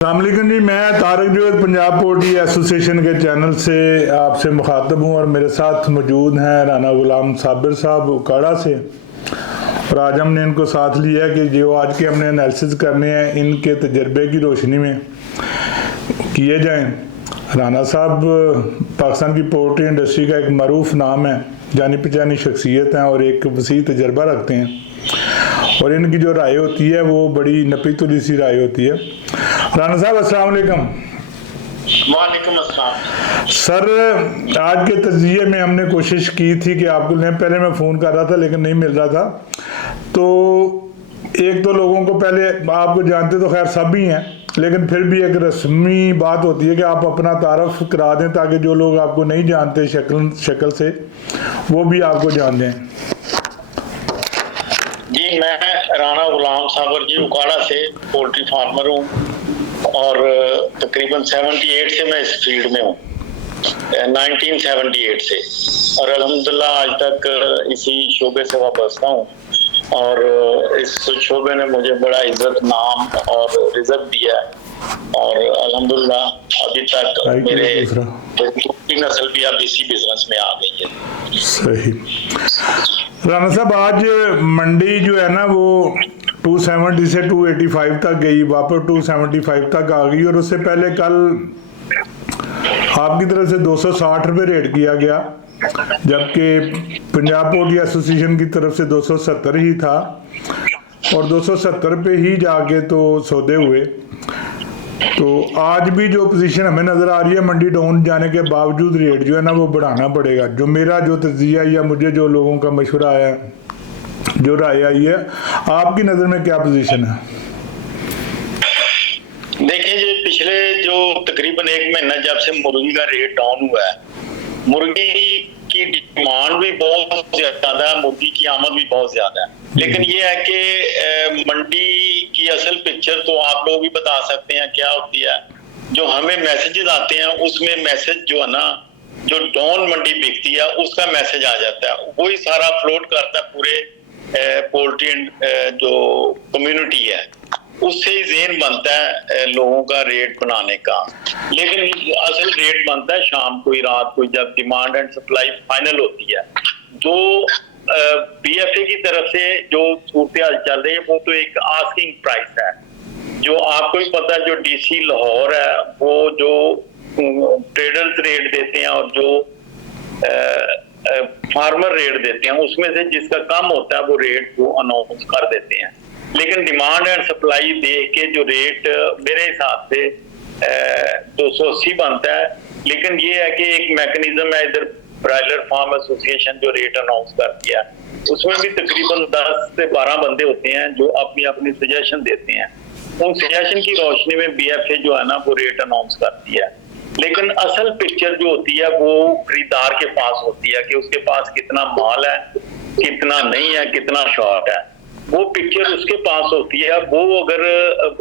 अस्सलामुअलैकुम जी, मैं तारक जो पंजाब पोल्ट्री एसोसिएशन के चैनल से आपसे मुखातब हूँ और मेरे साथ मौजूद हैं राना गुलाम साबिर साहब उकाड़ा से। और आज हमने इनको साथ लिया है कि जो आज के हमने एनालिसिस करने हैं इनके तजर्बे की रोशनी में किए जाएं। राना साहब पाकिस्तान की पोल्ट्री इंडस्ट्री का एक मरूफ नाम है, जानी पहचानी शख्सियत हैं और एक वसी तजर्बा रखते हैं और इनकी जो राय होती है वो बड़ी नपी तुली सी राय होती है। राना साहब अस्सलाम वालेकुम। वालेकुम अस्सलाम। सर, आज के तजिए में हमने कोशिश की थी कि आपको पहले मैं फ़ोन कर रहा था लेकिन नहीं मिल रहा था। तो एक तो लोगों को पहले आपको जानते तो खैर सब ही हैं, लेकिन फिर भी एक रस्मी बात होती है कि आप अपना तारफ़ करा दें ताकि जो लोग आपको नहीं जानते शक्ल से वो भी आपको जान दें। जी, मैं राना गुलाम साबिर जी उकाड़ा से पोल्ट्री फार्मर हूँ और तकरीबन 78 से मैं इस फील्ड में हूँ, 1978 से, और अल्हम्दुलिल्लाह आज तक इसी शोबे से वाबस्ता हूँ और इस शोबे ने मुझे बड़ा इज्जत, नाम और रिज़्क़ दिया है और अल्हम्दुलिल्लाह अभी तक मेरे दूसरी नस्ल भी अब इसी बिजनेस में आ गई है। सही। राना साहब, आज मंडी जो है ना वो 270 से 285 तक गई, वापस 275 तक आ गई और उससे पहले कल आपकी तरफ से 260 रुपये रेट किया गया, जबकि पंजाब पोल्ट्री एसोसिएशन की तरफ से 270 ही था और 270 पे ही जाके तो सौदे हुए। तो आज भी जो पोजीशन हमें नज़र आ रही है, मंडी डाउन जाने के बावजूद रेट जो है ना वो बढ़ाना पड़ेगा। जो मेरा जो तजिया या मुझे जो लोगों का मशवरा आया, जो राय आई है, आपकी नज़र में क्या पोजीशन है? देखिए जी, पिछले जो तकरीबन एक महीना जब से मुर्गी का रेट डाउन हुआ है, मुर्गी की डिमांड भी बहुत ज्यादा है, मुर्गी की आमद भी बहुत ज्यादा है, लेकिन ये है कि मंडी की असल पिक्चर तो आप लोग भी बता सकते हैं क्या होती है। जो हमें मैसेजेस आते हैं उसमें मैसेज जो है ना, जो डाउन मंडी बिकती है उसका मैसेज आ जाता है, वही सारा फ्लोट करता है पूरे पोल्ट्री जो कम्युनिटी है, उससे ही ज़हन बनता है लोगों का रेट बनाने का। लेकिन असल रेट बनता है शाम को ही, रात को, जब डिमांड एंड सप्लाई फाइनल होती है। जो बीएफए की तरफ से जो सूरत चल रही है वो तो एक आस्किंग प्राइस है, जो आपको भी पता है। जो डीसी लाहौर है वो जो ट्रेडर्स रेट देते हैं और जो फार्मर रेट देते हैं उसमें से जिसका कम होता है वो रेट को अनाउंस कर देते हैं। लेकिन डिमांड एंड सप्लाई देख के जो रेट मेरे हिसाब से 280 बनता है। लेकिन ये है कि एक मैकेनिज्म है, इधर ब्रायलर फार्म एसोसिएशन जो रेट अनाउंस करती है उसमें भी तकरीबन 10 से 12 बंदे होते हैं जो अपनी अपनी सजेशन देते हैं। उन सजेशन की रोशनी में बीएफए जो है ना वो रेट अनाउंस करती है। लेकिन असल पिक्चर जो होती है वो खरीदार के पास होती है कि उसके पास कितना माल है, कितना नहीं है, कितना शॉर्ट है, वो पिक्चर उसके पास होती है। वो अगर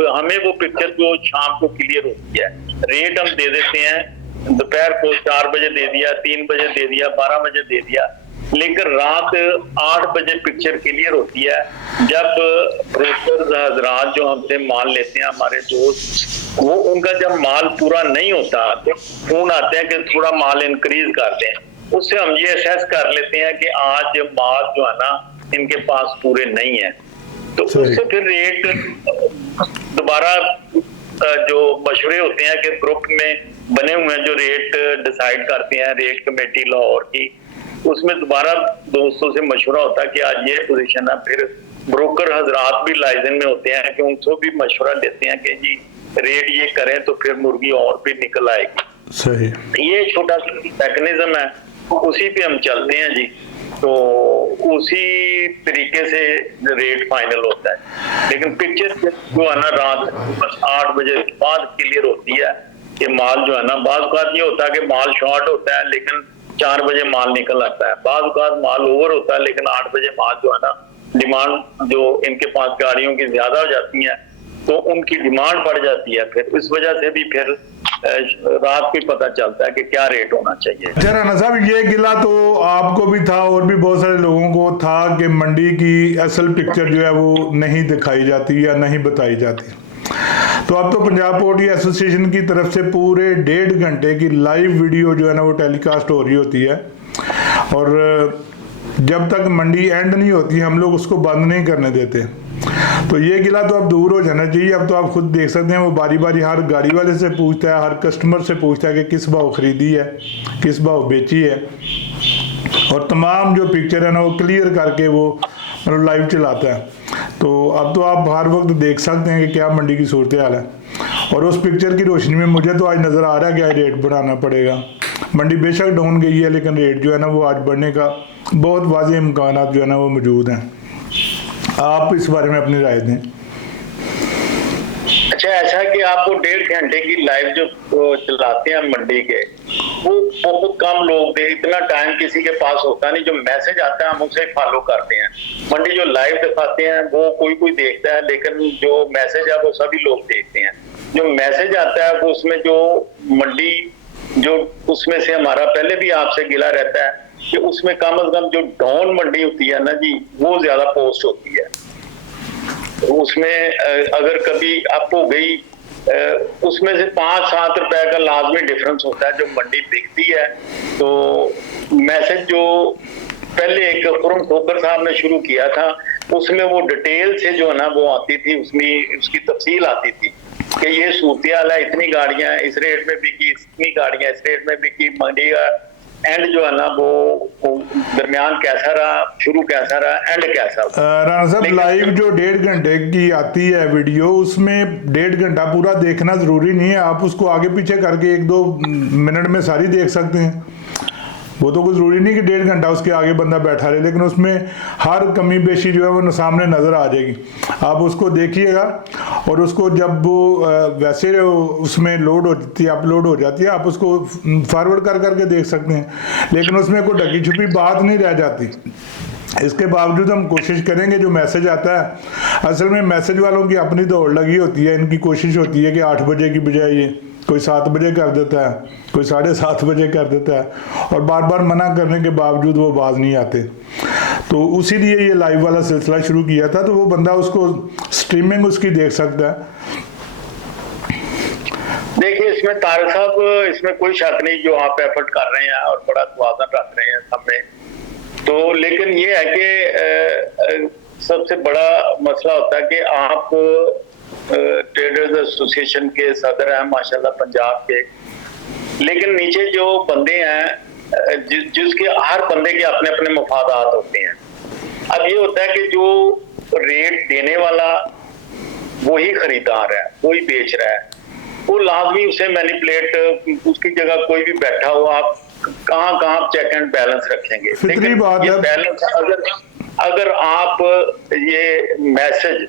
हमें वो पिक्चर जो शाम को क्लियर होती है, रेट हम दे देते हैं, दोपहर को 4 बजे दे दिया, 3 बजे दे दिया, 12 बजे दे दिया, लेकिन रात 8 बजे पिक्चर क्लियर होती है जब ब्रोकर्स हजरात जो हमसे माल लेते हैं, हमारे दोस्त, वो उनका जब माल पूरा नहीं होता तो फोन आते हैं कि थोड़ा माल इंक्रीज कर दें। उससे हम ये असेस कर लेते हैं कि आज माल जो है ना इनके पास पूरे नहीं है, तो उससे फिर रेट दोबारा जो मशवरे होते हैं कि ग्रुप में बने हुए हैं जो रेट डिसाइड करते हैं, रेट कमेटी लाहौर की, उसमें दोबारा दोस्तों से मशवरा होता है कि आज ये पोजीशन है। फिर ब्रोकर हजरात भी लाइजन में होते हैं कि उनसे भी मशवरा लेते हैं कि जी रेट ये करें तो फिर मुर्गी और भी निकल आएगी। सही। ये छोटा सा मैकेनिज्म है, उसी पे हम चलते हैं जी, तो उसी तरीके से रेट फाइनल होता है। लेकिन पिक्चर जो है ना रात बस 8 बजे बाद क्लियर होती है कि माल जो है ना, बाज़ औक़ात ये होता है कि माल शॉर्ट होता है लेकिन 4 बजे माल निकल आता है, बाज़ औक़ात माल ओवर होता है लेकिन 8 बजे माल जो है ना, डिमांड जो इनके पास गाड़ियों की ज्यादा हो जाती है तो उनकी डिमांड बढ़ जाती है, फिर इस वजह से भी फिर रात को पता चलता है कि क्या रेट होना चाहिए। राना साहब, ये गिला तो आपको भी था और भी बहुत सारे लोगों को था कि मंडी की असल पिक्चर जो है वो नहीं दिखाई जाती या नहीं बताई जाती। तो अब तो पंजाब पोल्ट्री एसोसिएशन की तरफ से पूरे 1.5 घंटे की लाइव वीडियो जो है ना वो टेलीकास्ट हो रही होती है, और जब तक मंडी एंड नहीं होती हम लोग उसको बंद नहीं करने देते। तो ये गिला तो अब दूर हो जाना चाहिए। अब तो आप खुद देख सकते हैं वो बारी बारी हर गाड़ी वाले से पूछता है, हर कस्टमर से पूछता है कि किस भाव खरीदी है, किस भाव बेची है, और तमाम जो पिक्चर है ना वो क्लियर करके वो मतलब लाइव चलाता है। तो अब तो आप हर वक्त देख सकते हैं कि क्या मंडी की सूरत हाल है, और उस पिक्चर की रोशनी में मुझे तो आज नज़र आ रहा है कि आज रेट बढ़ाना पड़ेगा। मंडी बेशक डाउन गई है लेकिन रेट जो है ना वो आज बढ़ने का बहुत वाज़ेह इम्कान जो है ना वो मौजूद हैं। आप इस बारे में अपनी राय दें। अच्छा, ऐसा कि आप वो 1.5 घंटे की लाइव जो चलाते हैं मंडी के, वो बहुत कम लोग थे, इतना टाइम किसी के पास होता नहीं। जो मैसेज आता है हम उसे फॉलो करते हैं। मंडी जो लाइव दिखाते हैं वो कोई देखता है, लेकिन जो मैसेज है वो सभी लोग देखते हैं। जो मैसेज आता है वो उसमें जो मंडी जो उसमें से हमारा पहले भी आपसे गिला रहता है कि उसमें कम से कम जो डाउन मंडी होती है ना जी, वो ज्यादा पोस्ट होती है। उसमें अगर कभी अप हो गई उसमें से 5-7 रुपए का लाजमी डिफरेंस होता है जो मंडी बिकती है। तो मैसेज जो पहले एक खुरम ठोकर साहब ने शुरू किया था उसमें वो डिटेल से जो है ना वो आती थी, उसमें उसकी तफसील आती थी कि ये सूरत-ए-हाल है, इतनी गाड़ियां इस रेट में बिकी, इतनी गाड़ियां इस रेट में बिकी। मंडी का एंड जो है ना वो दरमियान कैसा रहा, शुरू कैसा रहा, एंड कैसा रहा। राणा साहब, लाइव जो 1.5 घंटे की आती है वीडियो, उसमें 1.5 घंटा पूरा देखना जरूरी नहीं है। आप उसको आगे पीछे करके 1-2 मिनट में सारी देख सकते हैं। वो तो कुछ जरूरी नहीं कि 1.5 घंटा उसके आगे बंदा बैठा रहे, लेकिन उसमें हर कमी बेशी जो है वो सामने नजर आ जाएगी। आप उसको देखिएगा, और उसको जब वो वैसे उसमें लोड हो जाती है, अपलोड हो जाती है, आप उसको फॉरवर्ड कर करके देख सकते हैं, लेकिन उसमें कोई ढकी छुपी बात नहीं रह जाती। इसके बावजूद हम कोशिश करेंगे जो मैसेज आता है, असल में मैसेज वालों की अपनी दौड़ लगी होती है। इनकी कोशिश होती है कि 8 बजे की बजाय ये कोई 7 बजे कर देता है, कोई 7:30 बजे कर देता है, और बार बार मना करने के बावजूद वो बाज नहीं आते। तो उसी लिए ये लाइव वाला सिलसिला शुरू किया था, तो वो बंदा उसको स्ट्रीमिंग उसकी देख सकता है। देखिए, इसमें तारिक साहब, इसमें कोई शक नहीं जो आप एफर्ट कर रहे हैं और बड़ा तवाज़ुन रख रहे हैं सब में। तो लेकिन ये है कि सबसे बड़ा मसला होता है कि आप ट्रेडर्स एसोसिएशन के सदर हैं माशाल्लाह पंजाब के, लेकिन नीचे जो बंदे हैं जिसके हर बंदे के अपने अपने मफादात होते हैं। अब ये होता है कि जो रेट देने वाला वही खरीदार है, वही बेच रहा है, वो लाजमी उसे मैनिपुलेट, उसकी जगह कोई भी बैठा हो, आप कहाँ चेक एंड बैलेंस रखेंगे। लेकिन ये बैलेंस अगर आप ये मैसेज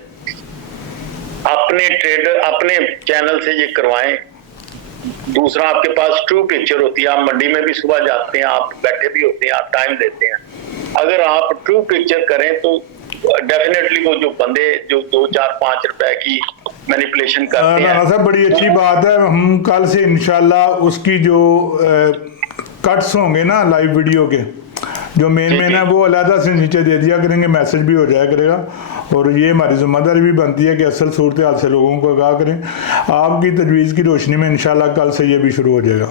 अपने ट्रेडर अपने चैनल से ये करवाएं। दूसरा, आपके पास ट्रू पिक्चर होती है, आप मंडी में भी सुबह जाते हैं, आप बैठे भी होते हैं, आप टाइम देते हैं। अगर आप ट्रू पिक्चर करें तो डेफिनेटली वो जो बंदे जो 2-4-5 रुपए की मैनिपुलेशन करते हैं। साहब, बड़ी अच्छी बात है। हम कल से इंशाल्लाह उसकी जो कट्स होंगे ना लाइव वीडियो के, जो मेन है वो अलहदा से नीचे दे दिया करेंगे, मैसेज भी हो जाया करेगा, और ये हमारी जिम्मेदारी भी बनती है कि असल सूरत हाल से लोगों को आगाह करें। आपकी तजवीज़ की रोशनी में इंशाल्लाह कल से ये भी शुरू हो जाएगा।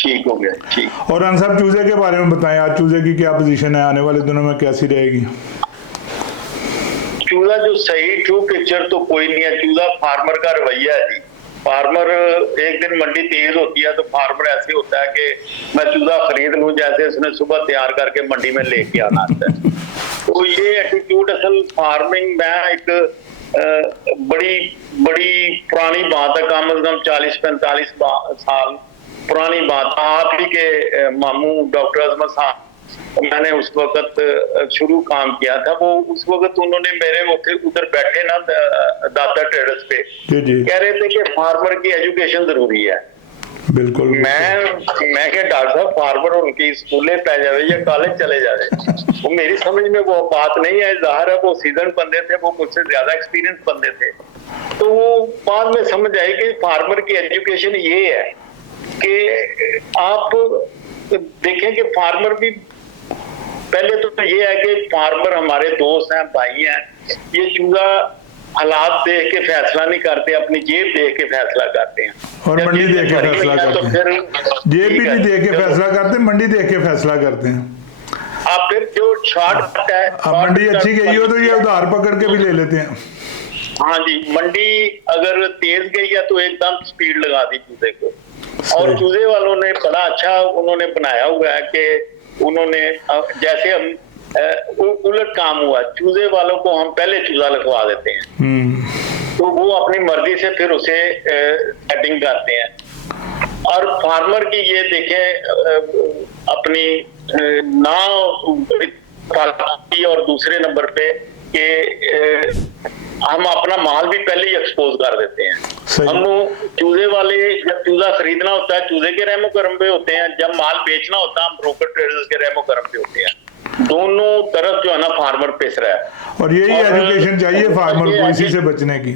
ठीक हो गया, ठीक। और साहब, चूजे के बारे में बताएं, आज चूजे की क्या पोजीशन है, आने वाले दिनों में कैसी रहेगी? चूजा जो सही ट्रू पिक्चर तो कोई नहीं है। चूजा फार्मर का रवैया है जी। फार्मर एक दिन मंडी तेज होती है तो फार्मर ऐसे होता है कि मैं चूजा खरीद लूं, जैसे उसने सुबह तैयार करके मंडी में लेके आना है। तो ये एटीट्यूड असल फार्मिंग में एक बड़ी पुरानी बात है, कम से कम 40-45 साल पुरानी बात। आप ही के मामू डॉक्टर अजमत साहब, मैंने उस वक्त शुरू काम किया था, वो उस वक्त उन्होंने मेरे उधर बैठे ना दाता ट्रेडर्स पे कह रहे थे कि फार्मर की एजुकेशन जरूरी है। बिल्कुल। मैं क्या डॉक्टर साहब, फार्मर उनकी स्कूले पै जावे या कॉलेज चले जावे, वो मेरी समझ में वो बात नहीं है। जाहिर है वो सीजन बंदे थे, वो मुझसे ज्यादा एक्सपीरियंस बंदे थे, तो वो बाद में समझ आए कि फार्मर की एजुकेशन ये है कि आप देखें कि फार्मर भी पहले तो ये है कि फार्मर हमारे दोस्त हैं, भाई हैं। ये चूजा हालात देख के फैसला नहीं करते, अपनी जेब देख के फैसला करते हैं और मंडी देख के फैसला तो करते फिर हैं। जेब भी नहीं देख के फैसला करते, मंडी देख के फैसला करते हैं। आप फिर जो शॉर्ट है, अब मंडी अच्छी गई हो तो ये उधार पकड़ के भी ले लेते हैं। हाँ जी, मंडी अगर तेज गई है तो एकदम स्पीड लगा दी चूजे को। और चूजे वालों ने बड़ा अच्छा उन्होंने बनाया हुआ है कि उन्होंने जैसे हम उलट काम हुआ, चूजे वालों को हम पहले चूजा लिखवा देते हैं तो वो अपनी मर्जी से फिर उसे सेटिंग करते हैं। और फार्मर की ये देखें अपनी और दूसरे नंबर पे कि हम अपना माल भी पहले ही एक्सपोज कर देते हैं। हम चूजे वाले जब चूजा खरीदना होता है चूजे के रहमो करम पे होते हैं, जब माल बेचना होता है हम ब्रोकर ट्रेडर्स के रहमो करम पे होते हैं। दोनों तरफ जो है ना फार्मर पिस रहा है और यही एजुकेशन चाहिए फार्मर को इसी से बचने की।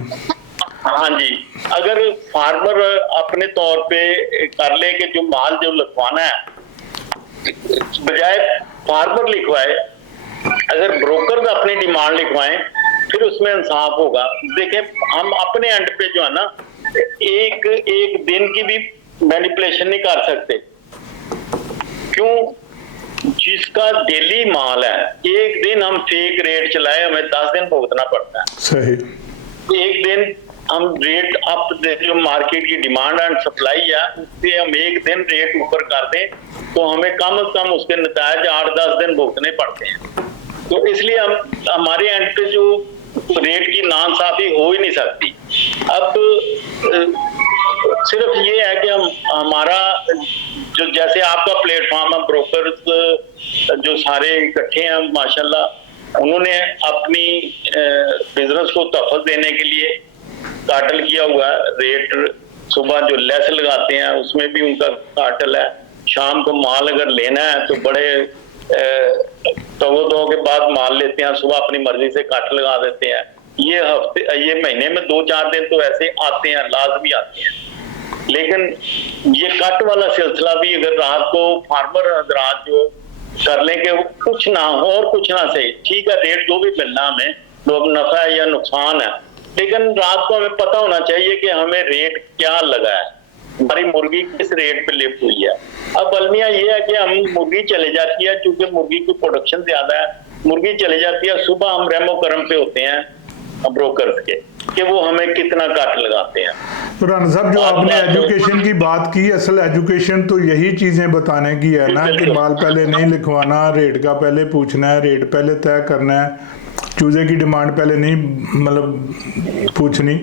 हाँ जी, अगर फार्मर अपने तौर पे कर ले कि जो माल जो लिखवाना है बजाय फार्मर लिखवाए, अगर ब्रोकर अपनी डिमांड लिखवाएं फिर उसमें इंसाफ होगा। देखें हम अपने एंड पे जो है ना एक दिन की भी मैनिपुलेशन नहीं कर सकते, क्यों? जिसका डेली माल है, एक दिन हम फेक रेट चलाए हमें 10 दिन भुगतना पड़ता है। सही। एक दिन हम रेट अप जो मार्केट की डिमांड एंड सप्लाई है उससे हम एक दिन रेट ऊपर कर दें तो हमें कम से कम उसके नतीजे 8-10 दिन भुगतने पड़ते हैं। तो इसलिए हम हमारे एंड पे जो रेट की नाइंसाफी हो ही नहीं सकती। अब सिर्फ ये है कि हम हमारा जो जैसे आपका प्लेटफॉर्म है, ब्रोकर्स जो सारे इकट्ठे हैं माशाल्लाह, उन्होंने अपनी बिजनेस को तहफ़्फ़ुज़ देने के लिए कार्टल किया हुआ है। रेट सुबह जो लेस लगाते हैं उसमें भी उनका कार्टल है। शाम को माल अगर लेना है तो बड़े दो के बाद माल लेते हैं, सुबह अपनी मर्जी से कट लगा देते हैं। ये महीने में 2-4 दिन तो ऐसे आते हैं, लाजमी आते हैं। लेकिन ये कट वाला सिलसिला भी अगर रात को फार्मर हजरात जो कर लें कि कुछ ना हो और कुछ ना सही, ठीक है रेट जो भी मिलना हमें तो नफा है या नुकसान है, लेकिन रात को हमें पता होना चाहिए कि हमें रेट क्या लगा है, हमारी मुर्गी किस रेट पे लिफ्ट हुई है। अब अलमिया ये है कि हम मुर्गी चले जाती है, क्योंकि मुर्गी की प्रोडक्शन ज्यादा है, मुर्गी चले जाती है, सुबह हम रहमो करम पे होते हैं ब्रोकर्स के कि वो हमें कितना काट लगाते हैं। तो राना साहब जो आपने एजुकेशन की बात की, असल एजुकेशन तो यही चीजें बताने की है ना कि माल पहले नहीं लिखवाना, रेट का पहले पूछना है, रेट पहले तय करना है, चूजे की डिमांड पहले नहीं मतलब पूछनी।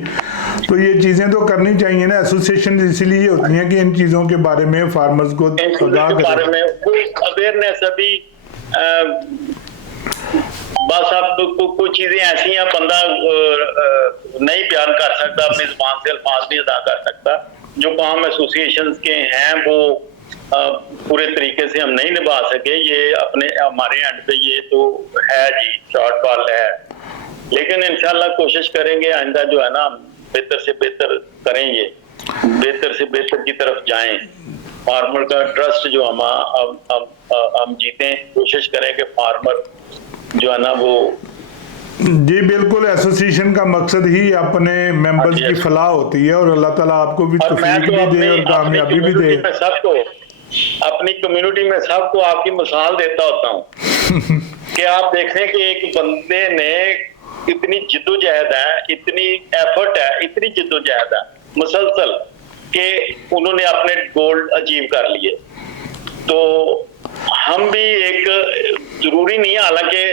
तो ये चीजें तो करनी चाहिए ना, एसोसिएशन इसीलिए होती हैं कि इन चीजों के बारे में फार्मर्स को आगाह करें। अवेयरनेस अभी बस अब कुछ चीजें ऐसी हैं बंदा नहीं बयान कर सकता, अपनी जुबान से अल्फाज नहीं अदा कर सकता। जो काम एसोसिएशन के हैं वो पूरे तरीके से हम नहीं निभा सके, ये अपने हमारे एंड पे ये तो है जी, शॉर्टफॉल है, लेकिन इंशाल्लाह कोशिश करेंगे आइंदा जो है ना बेहतर से बेहतर करेंगे, बेहतर से बेहतर की तरफ जाएं। फार्मर का ट्रस्ट जो हम जीतें, कोशिश करें कि फार्मर जो है ना वो जी बिल्कुल, एसोसिएशन का मकसद ही अपने मेंबर्स की फलाह होती है और अल्लाह ताला आपको भी तौफीक भी दे और कामयाबी भी दे। सबको अपनी कम्युनिटी में सबको आपकी मिसाल देता होता हूँ कि आप देखें कि एक बंदे ने इतनी जिद्दोजहद है, इतनी एफर्ट है, इतनी जिद्दोजहद है मुसलसल कि उन्होंने अपने गोल अचीव कर लिए। तो हम भी एक जरूरी नहीं है, हालांकि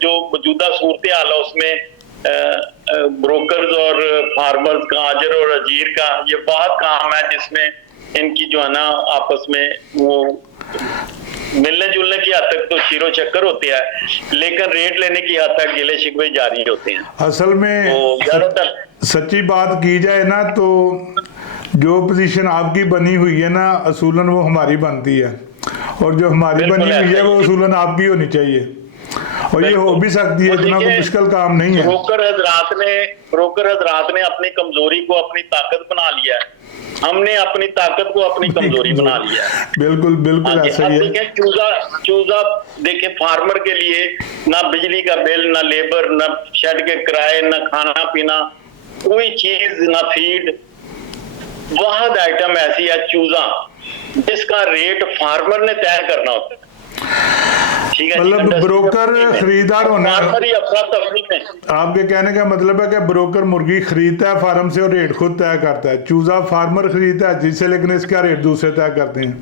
जो मौजूदा सूरत हाल है उसमें ब्रोकर्स और फार्मर्स का, अजर और अजीर का ये बहुत काम है जिसमें इनकी जो है ना आपस में वो मिलने जुलने की हद तक तो शीरो चक्कर होती है, लेकिन रेट लेने की हद तक गिले शिकवे जारी होते हैं। असल में तो सच्ची बात की जाए ना तो जो पोजीशन आपकी बनी हुई है ना असूलन वो हमारी बनती है, और जो हमारी बनी हुई है वो असूलन आपकी होनी चाहिए, और ये हो भी सकती है, इतना कोई मुश्किल काम नहीं है। ब्रोकर हजरात ने अपनी कमजोरी को अपनी ताकत बना लिया है हमने अपनी ताकत को अपनी कमजोरी बना लिया है। बिल्कुल बिल्कुल ऐसा ही है। देखें चूजा देखें, फार्मर के लिए ना बिजली का बिल, ना लेबर, ना शेड के किराए, ना खाना पीना, कोई चीज ना फीड। वाहद आइटम ऐसी है चूजा जिसका रेट फार्मर ने तय करना होता है। ठीक है, मतलब ब्रोकर खरीदार होना। आपके कहने का मतलब है कि ब्रोकर मुर्गी खरीदता है फार्म से और रेट खुद तय करता है। चूजा फार्मर खरीदता है जिससे, लेकिन इसका रेट दूसरे तय करते हैं।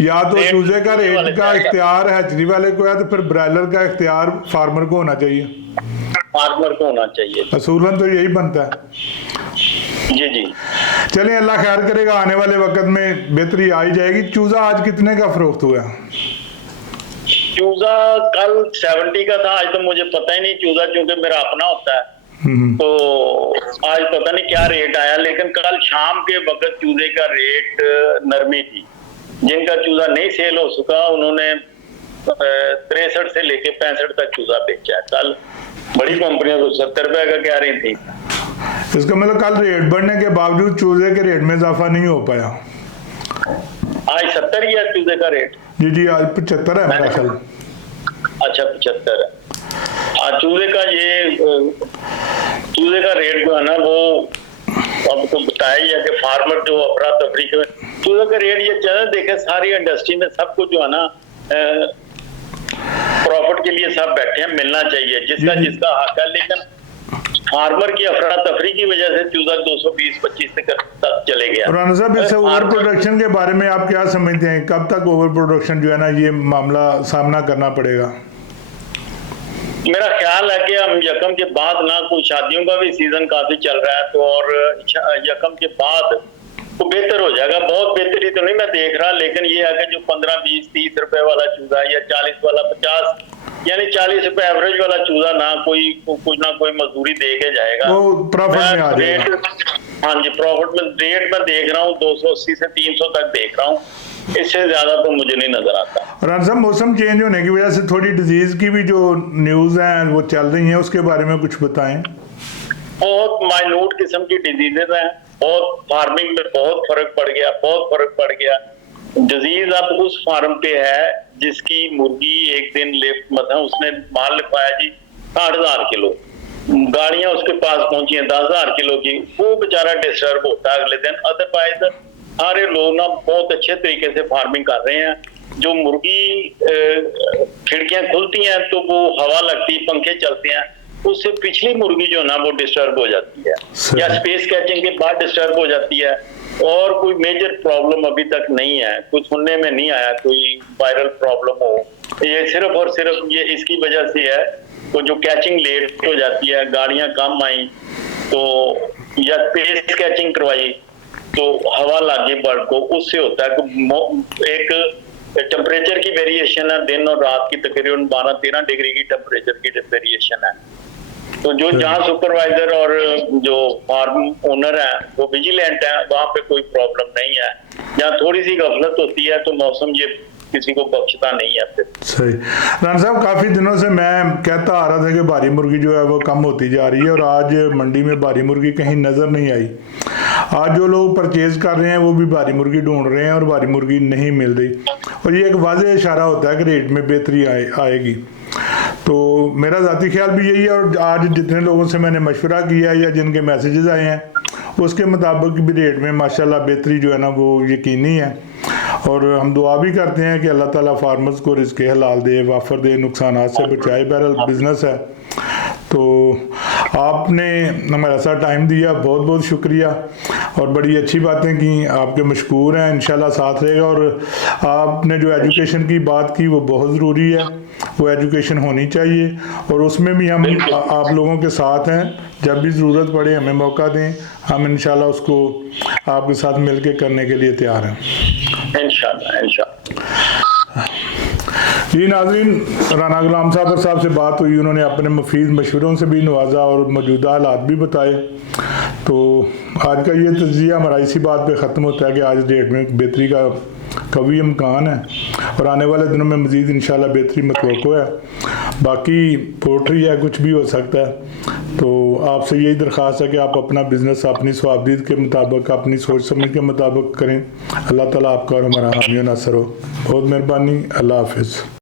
या तो चूजे का रेट का इख्तियार हैचरी वाले को है, तो फिर ब्रायलर का इख्तियार फार्मर को होना चाहिए। असूलन तो यही बनता है। जी जी, चलिए अल्लाह खैर करेगा, आने वाले वक्त में बेहतरी आ ही जाएगी। चूजा आज कितने का फरोख्त हुआ? चूजा कल 70 का था, आज तो मुझे पता ही नहीं। चूजा चूंकि मेरा अपना होता है तो आज पता नहीं क्या रेट आया, लेकिन कल शाम के वक्त चूजे का रेट नरमी थी। जिनका चूजा नहीं सेल हो सका उन्होंने 63 से लेके 65 तक चूजा बेचा है। कल बड़ी कंपनियों को 70 रुपए का कह रही थी। इसका मतलब कल रेट बढ़ने के बावजूद चूजे के रेट में इजाफा नहीं हो पाया। आज 70 ही है चूजे का रेट। जी जी, आज 75 है मेरा ख्याल। अच्छा 75 है। चूजे का रेट जो है ना वो आपको बताया ही है कि फार्मर जो अफरा तफरी के चूजे का रेट ये चल देखे, सारी इंडस्ट्री में सब कुछ जो है ना प्रॉफिट के लिए सब बैठे हैं, मिलना चाहिए जिसका जिसका हक है। लेकिन फार्मर की अफरा तफरी की वजह से चूजा 220-25 तक चले गया। राना साहब, इससे ओवर प्रोडक्शन के बारे में आप क्या समझते हैं? कब तक ओवर प्रोडक्शन जो है ना ये मामला सामना करना पड़ेगा? मेरा ख्याल है कि हम यकम के बाद ना, कुछ शादियों का भी सीजन काफी चल रहा है तो, और यकम के बाद तो बेहतर हो जाएगा। बहुत बेहतरी तो नहीं मैं देख रहा, लेकिन ये है कि जो 15, 20, 30 रुपए वाला चूजा या 40 वाला 50, यानी 40 रुपए एवरेज वाला चूजा ना कुछ ना कोई मजदूरी दे के जाएगा, वो प्रॉफिट में आ जाएगा। हाँ जी, प्रॉफिट में रेट में देख रहा हूँ 280 से 300 तक देख रहा हूँ, इससे ज्यादा तो मुझे नहीं नजर आता। राना साहब, मौसम चेंज होने की वजह से थोड़ी डिजीज की भी जो न्यूज है वो चल रही है, उसके बारे में कुछ बताएं। बहुत माइन्यूट किस्म की डिजीजेज हैं, बहुत फार्मिंग में बहुत फर्क पड़ गया। डिजीज अब उस फार्म पे है जिसकी मुर्गी एक दिन मतलब उसने माल लिखवाया जी 60,000 किलो, गाड़ियां उसके पास पहुंची हैं 10,000 किलो की, वो बेचारा डिस्टर्ब होता है अगले दिन। अदरवाइज सारे लोग ना बहुत अच्छे तरीके से फार्मिंग कर रहे हैं। जो मुर्गी खिड़कियां खुलती हैं तो वो हवा लगती, पंखे चलते हैं, उससे पिछली मुर्गी जो ना वो डिस्टर्ब हो जाती है या स्पेस कैचिंग के बाद डिस्टर्ब हो जाती है। और कोई मेजर प्रॉब्लम अभी तक नहीं है, कुछ सुनने में नहीं आया कोई वायरल प्रॉब्लम हो। ये सिर्फ और सिर्फ ये इसकी वजह से है, तो जो कैचिंग लेट हो जाती है, गाड़ियां कम आई तो या स्पेस कैचिंग करवाई तो हवा लगी बर्ड को, उससे होता है कि एक टेम्परेचर की वेरिएशन है, दिन और रात की तकरीबन 12-13 डिग्री की टेम्परेचर की वेरिएशन है। तो जो जहाँ सुपरवाइजर और जो फार्म ओनर है वो विजिलेंट है, वहां पे कोई प्रॉब्लम नहीं है। जहाँ थोड़ी सी गफलत होती है तो मौसम ये किसी को बख्शता नहीं है फिर। सही। राना साहब, काफी दिनों से मैं कहता आ रहा था कि भारी मुर्गी जो है वो कम होती जा रही है और आज मंडी में भारी मुर्गी कहीं नजर नहीं आई। आज जो लोग परचेज कर रहे हैं वो भी भारी मुर्गी ढूंढ रहे हैं और भारी मुर्गी नहीं मिल रही, और ये एक वाज़ेह इशारा होता है कि रेट में बेहतरी आएगी। तो मेरा ज़ाती ख्याल भी यही है, और आज जितने लोगों से मैंने मशवरा किया या जिनके मैसेजेस आए हैं उसके मुताबिक भी रेट में माशाल्लाह बेहतरी जो है ना वो यकीनी है। और हम दुआ भी करते हैं कि अल्लाह ताला फार्मर्स को रिज़्क़ हलाल दे, वाफर दे, नुकसानात से बचाए। बहरहाल बिजनेस है। तो आपने हमारा साथ टाइम दिया, बहुत बहुत शुक्रिया, और बड़ी अच्छी बातें की, आपके मशकूर हैं, इंशाल्लाह साथ रहेगा। और आपने जो एजुकेशन की बात की वो बहुत ज़रूरी है, वो एजुकेशन होनी चाहिए, और उसमें भी हम आप लोगों के साथ हैं। जब भी ज़रूरत पड़े हमें मौका दें, हम इंशाल्लाह उसको आपके साथ मिलके करने के लिए तैयार हैं इंशाल्लाह। जी नाज़रीन, राना गुलाम साहब से बात हुई, उन्होंने अपने मुफीद मशवरों से भी नवाजा और मौजूदा हालात भी बताए। तो आज का ये तज्जिया हमारा इसी बात पे ख़त्म होता है कि आज डेट में बेहतरी का कभी इम्कान है और आने वाले दिनों में मज़ीद इंशाल्लाह बेहतरी मतवक्को है। बाकी पोल्ट्री है, कुछ भी हो सकता है। तो आपसे यही दरख्वास्त है कि आप अपना बिज़नेस अपनी स्वाबदीद के मुताबिक, अपनी सोच समझ के मुताबिक करें। अल्लाह ताला आपका और हमारा हामी और नासर हो। बहुत मेहरबानी। अल्लाह हाफिज़।